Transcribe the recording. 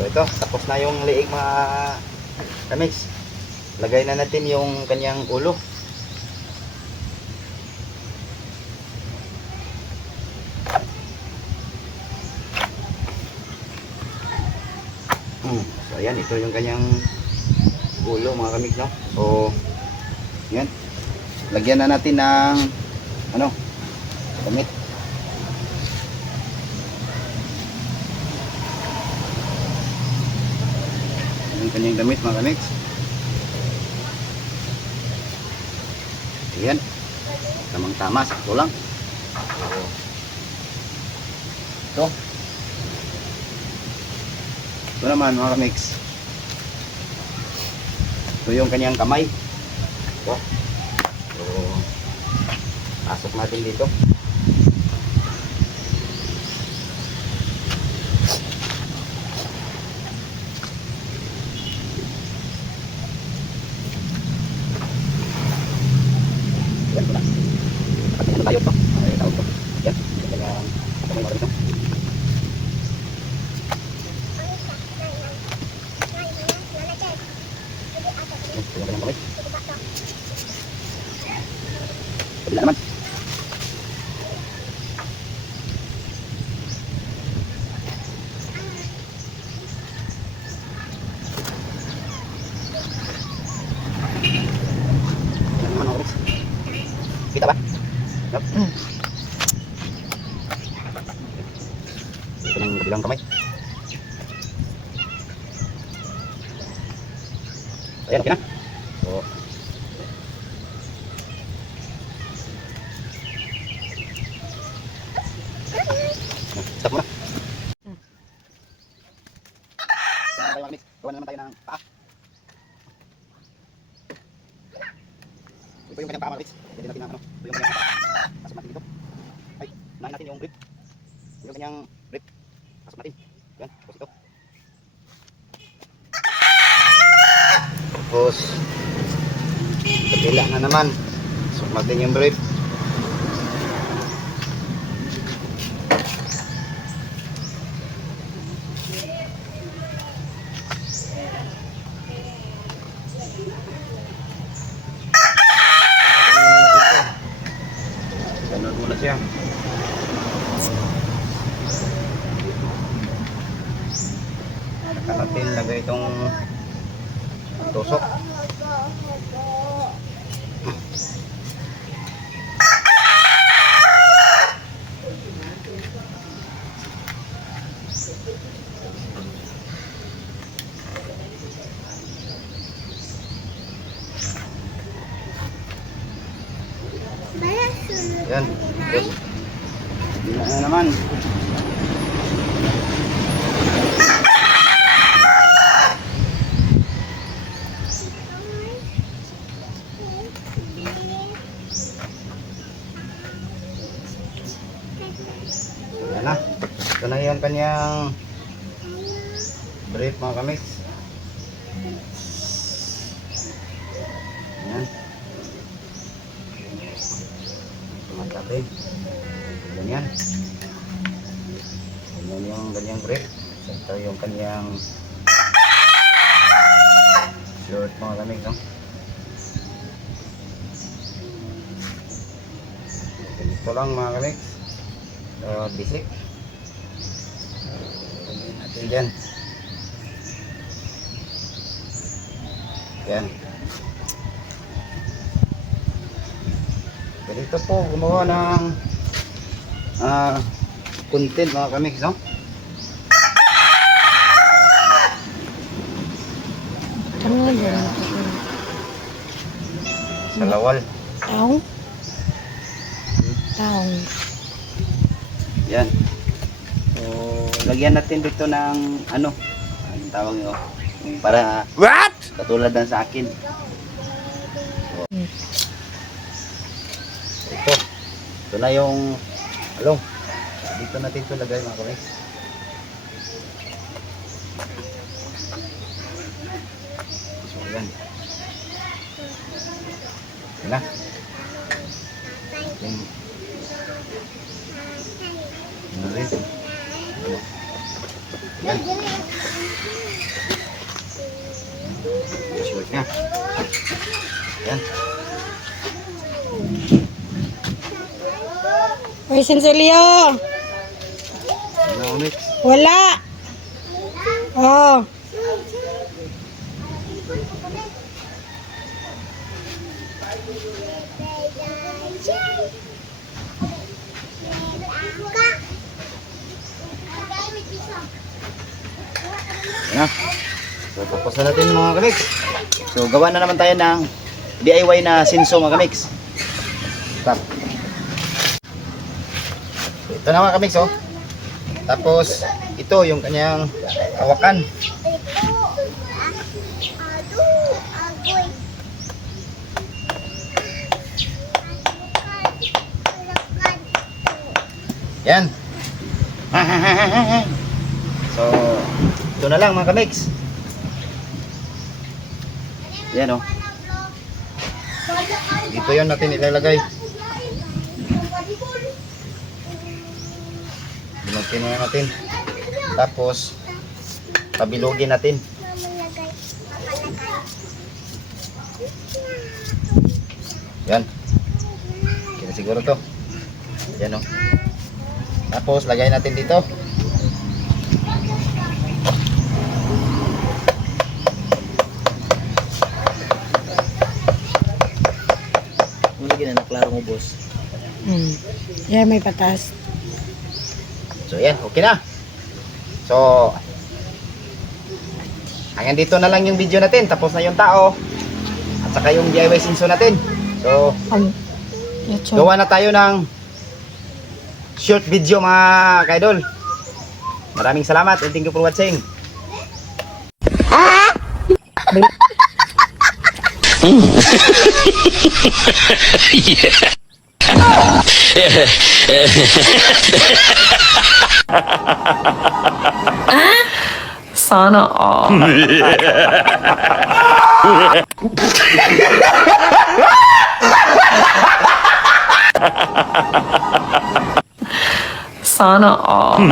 So ito, tapos na yung liig mga kamix. Lagay na natin yung kanyang ulo. So ayan, ito yung kanyang ulo mga kamix, no? So yan, lagyan na natin ng ano, damit. Yung kanyang damit mga kamix. Ayan, tamang tama, sakto lang. So, ito naman mga kamix, ito yung kanyang kamay. Ito. So, pasok natin dito. Yan po na. Ano tayo po? Ay, tawag po. Yan. Kanyang kamay mga kamix. Kabila naman. Kita ba? Yup. Ito ng kabilang kamay. Ayan, okay na. So, stop muna. Tayo mga kamix. Gawa na naman tayo ng paa. Ito yung kanyang paa mga kamix. Pwede natin ng ano. Ito yung kanyang paa. Pasok natin dito. Ay, unahin natin yung grip. Ito yung kanyang grip. Pasok natin. Yan, tapos ito. Tapos kabila na naman. Pasok natin yung grip. Ganun muna siya. Saka natin lagay itong tusok. Yan. Yes. Bila na naman. Yan na. Ito na yung kanyang brief mga kamix. Yan. Natin. Ganyan. Ganyan yung ganyang brief. Ito yung kanyang short mga kamix, no? Ganito lang mga kamix. So, basic. Ganyan natin dyan. Yan. Ganito po gumawa ng content mga kamix, no? Ano nga ba? Sa lawal. Taong? Taong. Yan. So, lagyan natin dito ng ano, ang tawag nyo, para what? Katulad ng sa akin. So, ito na yung along. Dito natin ito lagay mga kamix. So, yan. Yan na. Yan. Yan. Yan. Yan. Uy, Senselio! Ano, mix? Wala! Oh. Yan na. So, tapos na natin mga kamix. So, gawa na naman tayo ng DIY na sinso mga kamix. Stop. Ito na mga kamix, oh. Tapos, ito yung kanyang hawakan. Yan. So, ito na lang mga kamix. Yan, oh. Dito yan natin ilalagay. Binagtin na natin. Tapos, pabilogin natin. Yan. Kita siguro to. Yan, oh. Tapos, lagay natin dito. Lagyan na klaro mo, boss. Yan, may patas. So yan, okay na. So hanggang dito na lang yung video natin. Tapos na yung tao at saka yung DIY sinso natin. So gawa na tayo ng short video mga kaidol. Maraming salamat and thank you for watching. Sana all. Sana all.